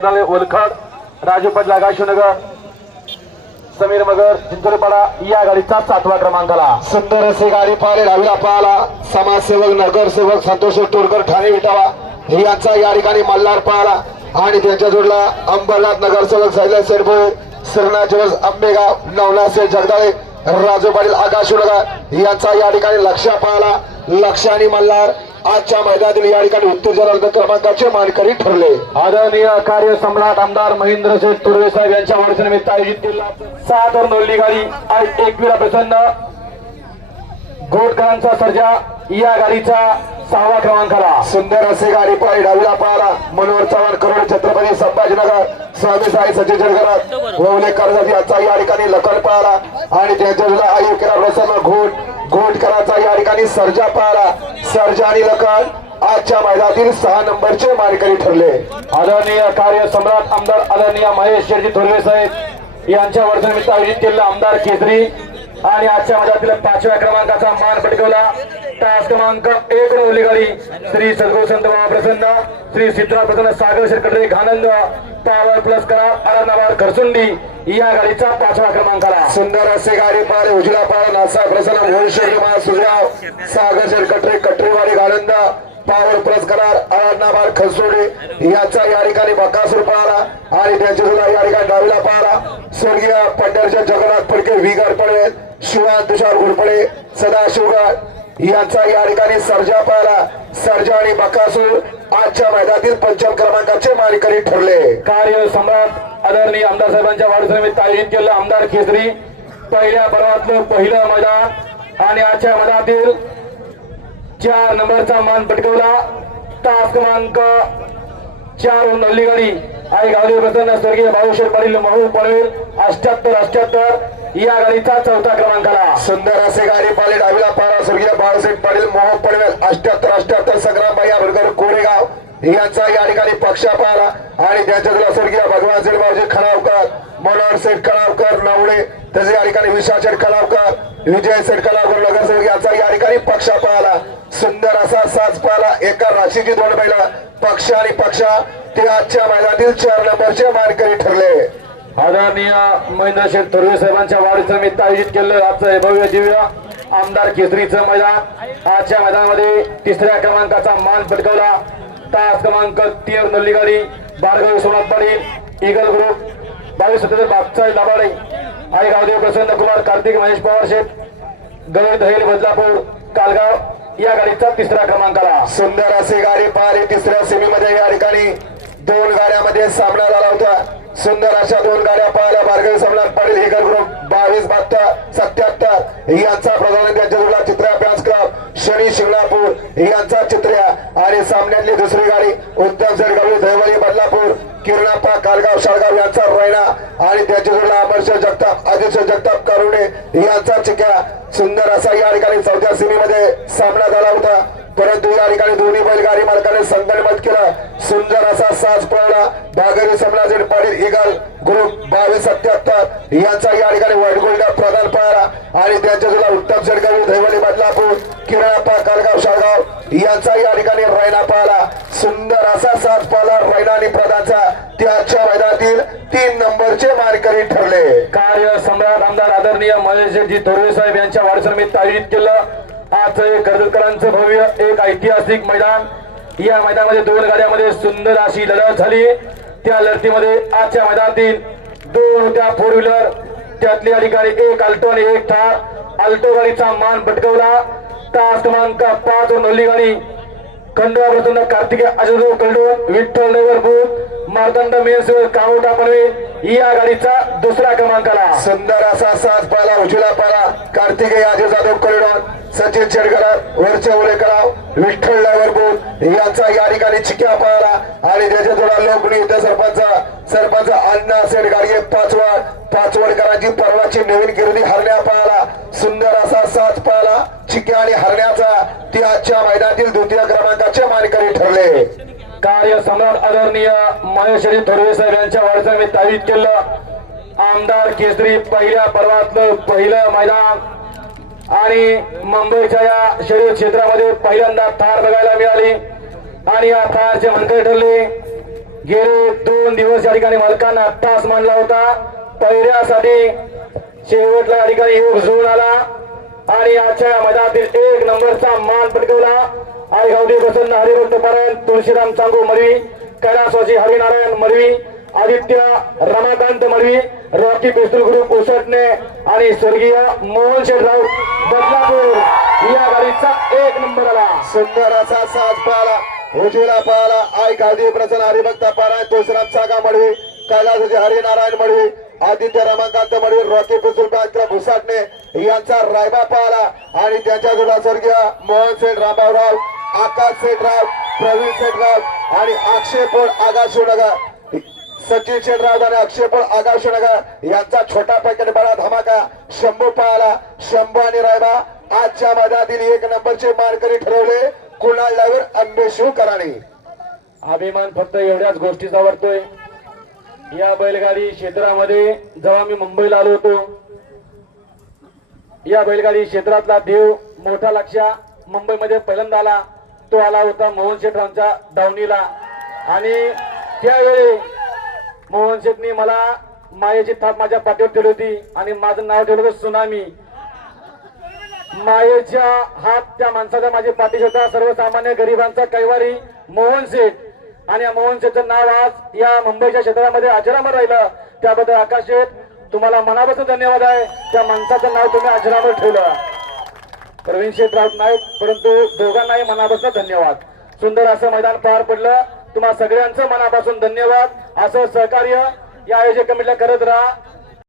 ओलखड राजू पटला गायशनगर समीर मगर चिंचोलीपाडा या गाडीचा 7वा क्रमांकाला सुंदर अशी गाडी पाहिली डावीला पाहाला समाजसेवक नगरसेवक संतोष टोरकर ठाणे विटावा यांचा या ठिकाणी मल्हार पाहाला आणि त्यांच्या जोडला अंबरनाथ नगरसेवक शैलेश शेरभोळे सरनाजवळ आंबेगाव नवनाथ जगदाळे राजू पाटील आकाशनगर यांचा या ठिकाणी लक्ष पाहाला लक्ष आणि मल्हार आजच्या मैदानातील या ठिकाणी उत्तेजन क्रमांकाचे मानकरी ठरले। आदरणीय कार्य सम्राट आमदार महेंद्र शेठ तुर्वे साहेब यांच्या वाढदिवसानिमित्त आयोजित केलेला 7 वर नोंदणी गाडी आज एकविरा प्रसन्न घोटकरांचा सर्जा या गाडीचा 6वा क्रमांकाला सुंदर असे गाडी पाहिली डावीला पाहाला मनोहर चव्हाण करोड छत्रपती संभाजीनगर स्वामी साई सचिन जडगरात ववले कर्जत यांचा या ठिकाणी लखन पाहाला आणि त्यांच्या आयुक्या प्रसन्न घोटकरांचा या ठिकाणी सर्जा पाहाला सर्जा आणि लखन आजच्या मैदानातील 6 नंबरचे मानकरी ठरले। आदरणीय कार्य सम्राट आमदार आदरणीय महेश शेठजी थोरवे साहेब यांच्या वर्षानिमित्त आयोजित केलेला आमदार केसरी आणि आजच्या मैदानातील 5व्या क्रमांकाचा मान पटकावला तास क्रमांक 1 रोली गाडी श्री सद्गुरू संत बाबा प्रसन्न श्री सिद्धराज प्रसन्न सागर शेरकडे घानंद पावर प्लस करार आराधनाबाद खरसुंडी या गाडीचा 5वा क्रमांकाला सुंदर असे गाडी पाहिली उजला पाहिला नासा प्रसन्न मोहन सुजगाव सागर शेरकडे कटरीवाडी घानंद पावर प्लस करार आराधनाबाद खरसुंडी याचा या ठिकाणी बकासूर पाहिला आणि त्यांच्या सुद्धा या ठिकाणी डावीला पाहिला स्वर्गीय पंढरच्या जगन्नाथ फडके विगर पडवेल शिवान तुषार घोरपडे सदाशिवगड यांचा या ठिकाणी सर्जा पाहिला सर्जा आणि बकासूर आजच्या मैदानातील 5वा क्रमांकाचे मानकरी ठरले। कार्य सम्राट आदरणीय आमदार साहेबांच्या वाढदिवसानिमित्त आयोजित केलेलं आमदार केसरी पहिल्या पर्वातलं पहिलं मैदान आणि आजच्या मैदानातील 4 नंबरचा मान पटकावला तास क्रमांक 4 वर नल्ली गाडी आई गावली प्रसन्न स्वर्गीय भाऊशेठ पाटील महू पनवेल 78 या गाडीचा 4था क्रमांकाला सुंदर असे गाडी पाहिली डावीला पारा स्वर्गीय भाऊशेठ पाटील महू पनवेल 78 संग्रामबाई आंबेडकर कोरेगाव यांचा या ठिकाणी पक्ष पाहिला आणि त्यांच्या स्वर्गीय भगवान शेठ भाऊजी खणावकर मनोहर शेठ खणावकर नावडे तसे या ठिकाणी विशाल शेठ खणावकर विजय शेठ खणावकर नगरसेवक यांचा या ठिकाणी पक्ष पाहिला सुंदर असा साज पाहिला एका राशीची 2 बैल पक्ष आणि पक्ष ते आजच्या मैदानातील 4 नंबरचे मानकरी ठरले। आदरणीय महेंद्र शेठ थोरवे साहेबांच्या वाढदिवसानिमित्त आयोजित केलेलं आजचं भव्य दिव्य आमदार केसरीचं मैदान आजच्या मैदानामध्ये 3ऱ्या क्रमांकाचा मान पटकावला तास क्रमांक 3 वर नल्ली गाडी बारगाव सोनात पाटील ईगल ग्रुप 2277 बागचाई दाबाडे आई गावदेव प्रसन्न कुमार कार्तिक महेश पवार शेठ गवळी दहेल बदलापूर कालगाव या गाडीचा 3रा क्रमांकाला सुंदर असे गाडी पाहिली 3ऱ्या सेमीमध्ये या ठिकाणी 2 गाड्यामध्ये सामना झाला होता सुंदर अशा 2 गाड्या पाहिल्या बारगावी सम्राट पाटील ईगल ग्रुप 22-72-77 यांचा प्रधान त्यांच्या जोडला चित्र्या पॅन्स क्लब शनी शिंगणापूर यांचा चित्र्या आणि सामन्यातली दुसरी गाडी उत्तम जळगावी दहिवली बदलापूर किरणाप्पा कालगाव शाळगाव यांचा रैना आणि त्यांच्या जोडला अमरशेठ जगताप आदित्य जगताप कारुणे यांचा चिक्या सुंदर असा या ठिकाणी 4थ्या सेमीमध्ये सामना झाला होता परंतु या ठिकाणी दोन्ही बैलगाडी मालकाने संगणमत केलं सुंदर असा साज पळला बागरी सम्राट पाटील ईगल ग्रुप 22-77 यांचा या ठिकाणी वाईटगोल्डा प्रदान पाहिला आणि त्यांच्या जोडला उत्तम जळगावी दहिवली बदलापूर किरणाप्पा कालगाव शाळगाव यांचा या ठिकाणी रैना पाहिला सुंदर असा साज पाहिला रैना आणि प्रदानचा ते आजच्या मैदानातील 3 नंबरचे मानकरी ठरले। कार्य सम्राट आमदार आदरणीय महेश शेठजी थोरवे साहेब यांच्या वाढदिवसानिमित्त आयोजित केलं आज कर्जतकरांचं भव्य एक ऐतिहासिक मैदान या मैदानामध्ये 2 गाड्यामध्ये सुंदर अशी लढत झाली त्या लढतीमध्ये आजच्या मैदानातील 2 होत्या 4 व्हीलर त्यातली या ठिकाणी 1 अल्टो आणि 1 थार अल्टो गाडीचा मान पटकावला तास क्रमांक 5 वर नल्ली गाडी खंडवा प्रसन्न कार्तिक अजय कलडोन विठ्ठल नगर बूथ मार्तंड मेन्स कामोटा पनवेल या गाडीचा 2रा क्रमांकाला सुंदर असा साज पाला उजला पाला कार्तिकेय अजय जाधव कलडोन सचिन शेडकर वरचे ओलेकराव विठ्ठल नगर बूथ यांचा या ठिकाणी चिक्या पाहिला आणि त्याच्या जोडा लोकनीय सरपंच अण्णा शेठ गाडगे पाचवडकरांची परवाची नवीन गिरणी हरण्या पाहिला सुंदर असा साज पाहिला चिक्या आणि हरण्याचा ते आजच्या मैदानातील 2ऱ्या क्रमांकाचे मानकरी ठरले। कार्य सम्राट आदरणीय महेश शेठ थोरवे साहेब यांच्या वाढदिवसानिमित्त आयोजित केलं आमदार केसरी पहिल्या पर्वातलं पहिलं मैदान आणि मुंबईच्या या शर्यत क्षेत्रामध्ये पहिल्यांदा थार बघायला मिळाली आणि या थारचे मानकरी ठरले गेले 2 दिवस या ठिकाणी मालकांना तास मांडला होता. पहिऱ्यासाठी शेवटला या ठिकाणी योग जुळून आला आणि आजच्या मैदानातील 1 नंबरचा मान पटकवला. आई गावडी प्रसन्न हरिभक्त पारायण तुळशीराम चांगू मरवी, कैलासवासी हरिनारायण मरवी, आदित्य रमाकांत मरवी, रॉकी पिस्तूल ग्रुप उसटणे आणि स्वर्गीय मोहन शेठ राऊत बदलापूर या गाडीचा 1 नंबर आला. सुंदर असा साज पाहला, उजवीला पाहला आई गावडी प्रसन्न हरिभक्त पारायण तुळशीराम चांगा मडवी, कैलासवासी हरिनारायण मडवी, आदित्य रमाकांत मडवी, रॉकी पिस्तूल भुसाटणे यांचा रायबा पाहला आणि त्यांच्या जोडा स्वर्गीय मोहन शेठ रामराव, आकाश शेठराव, प्रवीण शेठराव आणि अक्षयपोळ आगाशनगर, सचिन शेठराव आणि अक्षयपोळ आगाशनगर यांचा छोटा पैकी बडा धमाका शंभू पाहला. शंभू आणि रायबा आजच्या मैदानातील 1 नंबरचे मानकरी ठरवले कुणाल डायव्हर अंबेशू कराने. अभिमान फक्त एवढ्याच गोष्टीचा वाटतोय. या बैलगाडी क्षेत्रामध्ये जेव्हा मी मुंबईला आलो होतो, या बैलगाडी क्षेत्रातला देव मोठा लक्षा मुंबईमध्ये पहिल्यांदा आला. तो आला होता मोहन शेठरांच्या दावणीला आणि त्यावेळी मोहन शेठनी मला मायेची थाप माझ्या पाठीवर ठेवली होती आणि माझं नाव ठेवलं होतं सुनामी. मायेच्या हात त्या माणसाचा माझ्या पाठीशी होता. सर्वसामान्य गरिबांचा कैवारी मोहन शेठ आणि या मोहन शेठचं नाव आज या मुंबईच्या क्षेत्रामध्ये अजरामर राहिलं. त्याबद्दल आकाश शेठ तुम्हाला मनापासून धन्यवाद आहे. त्या माणसाचं नाव तुम्ही अजरामर ठेवलं. प्रवीण शेठ राऊत नाही परंतु दोघांनाही मनापासून धन्यवाद. सुंदर असं मैदान पार पडलं. तुम्हा सगळ्यांचं मनापासून धन्यवाद. असं सहकार्य या आयोजक कमिटीला करत राहा.